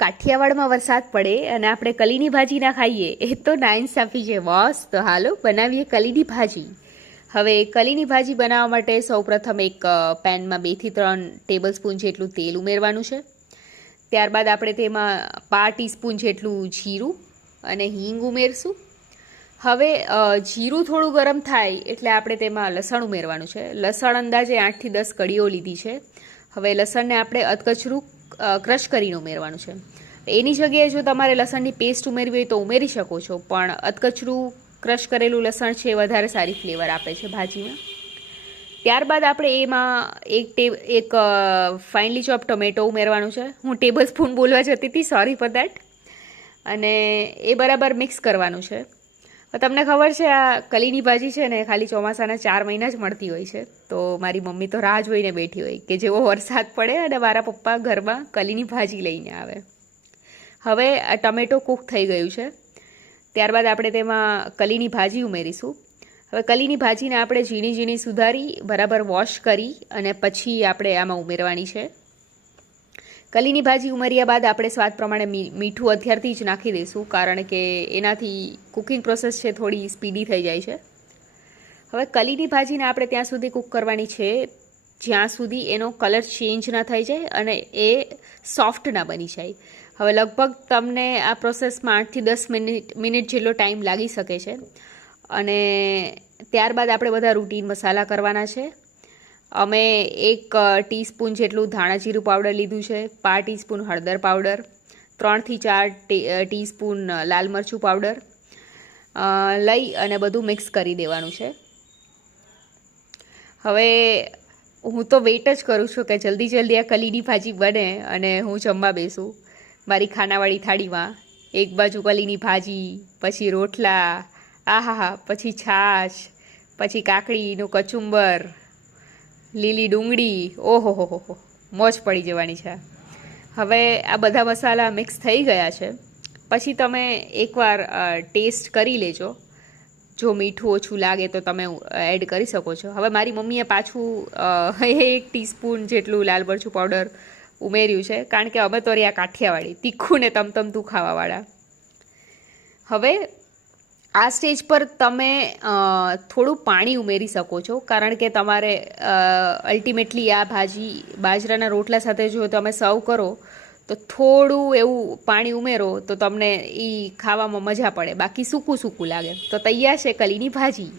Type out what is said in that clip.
કાઠિયાવાડમાં વરસાદ પડે અને આપણે કલીની ભાજી ના ખાઈએ એ તો નાઇન્સાફી છે બોસ. તો હાલો બનાવીએ કલીની ભાજી. હવે કલીની ભાજી બનાવવા માટે સૌપ્રથમ એક પેનમાં 2 થી 3 ટેબલ સ્પૂન જેટલું તેલ ઉમેરવાનું છે. ત્યારબાદ આપણે તેમાં 1/2 ટીસ્પૂન જેટલું જીરું અને હિંગ ઉમેરશું. હવે જીરું થોડું ગરમ થાય એટલે આપણે તેમાં લસણ ઉમેરવાનું છે. લસણ અંદાજે 8 થી 10 કળીઓ લીધી છે. હવે લસણને આપણે અધકચરું ક્રશ કરીને ઉમેરવાનું છે. એની જગ્યાએ જો તમારે લસણની પેસ્ટ ઉમેરવી હોય તો ઉમેરી શકો છો, પણ અધકચરું ક્રશ કરેલું લસણ છે એ વધારે સારી ફ્લેવર આપે છે ભાજીમાં. ત્યારબાદ આપણે એમાં એક ફાઇનલી ચોપ ટોમેટો ઉમેરવાનું છે. હું ટેબલ સ્પૂન બોલવા જતી હતી, સોરી ફોર દેટ. અને એ બરાબર મિક્સ કરવાનું છે. તમને ખબર છે આ કલીની ભાજી છે ને ખાલી ચોમાસાના 4 મહિના જ મળતી હોય છે. તો મારી મમ્મી તો રાહ જોઈને બેઠી હોય કે જેવો વરસાદ પડે અને મારા પપ્પા ઘરમાં કલીની ભાજી લઈને આવે. હવે આ ટમેટો કૂક થઈ ગયું છે. ત્યારબાદ આપણે તેમાં કલીની ભાજી ઉમેરીશું. હવે કલીની ભાજીને આપણે ઝીણી ઝીણી સુધારી બરાબર વોશ કરી અને પછી આપણે આમાં ઉમેરવાની છે. કલીની ભાજી ઉમેર્યા બાદ આપણે સ્વાદ પ્રમાણે મીઠું અત્યારથી જ નાખી દઈશું, કારણ કે એનાથી કુકિંગ પ્રોસેસ છે થોડી સ્પીડી થઈ જાય છે. હવે કલીની ભાજીને આપણે ત્યાં સુધી કૂક કરવાની છે જ્યાં સુધી એનો કલર ચેન્જ ના થઈ જાય અને એ સોફ્ટ ના બની જાય. હવે લગભગ તમને આ પ્રોસેસમાં 8 થી 10 મિનિટ જેટલો ટાઈમ લાગી શકે છે. અને ત્યારબાદ આપણે બધા રૂટીન મસાલા કરવાના છે. અમે 1 ટીસ્પૂન જેટલું ધાણા જીરું પાવડર લીધું છે, 1/2 ટીસ્પૂન હળદર પાવડર, 3 થી 4 ટીસ્પૂન લાલ મરચું પાવડર લઈ અને બધું મિક્સ કરી દેવાનું છે. હવે હું તો વેઇટ જ કરું છું કે જલ્દી આ કલીની ભાજી બને અને હું જમવા બેસું મારી ખાનાવાળી થાળીમાં. એક બાજુ કલીની ભાજી, પછી રોટલા, આહાહા, પછી છાશ, પછી કાકડીનું કચુંબર, લીલી ડુંગળી, ઓહો હો, મોજ પડી જવાની છે. હવે આ બધા મસાલા મિક્સ થઈ ગયા છે. પછી તમે એકવાર ટેસ્ટ કરી લેજો. જો મીઠું ઓછું લાગે તો તમે એડ કરી શકો છો. હવે મારી મમ્મીએ પાછું 1 ટીસ્પૂન જેટલું લાલ મરચું પાવડર ઉમેર્યું છે, કારણ કે અમે તો રહ્યા કાઠિયાવાડી, તીખું ને તમતમતું ખાવાવાળા. હવે આ સ્ટેજ પર તમે થોડું પાણી ઉમેરી શકો છો, કારણ કે તમારે અલ્ટિમેટલી આ ભાજી બાજરાના રોટલા સાથે જો તમે સર્વ કરો તો થોડું એવું પાણી ઉમેરો તો તમને એ ખાવામાં મજા પડે, બાકી સૂકું લાગે. તો તૈયાર છે કલીની ભાજી.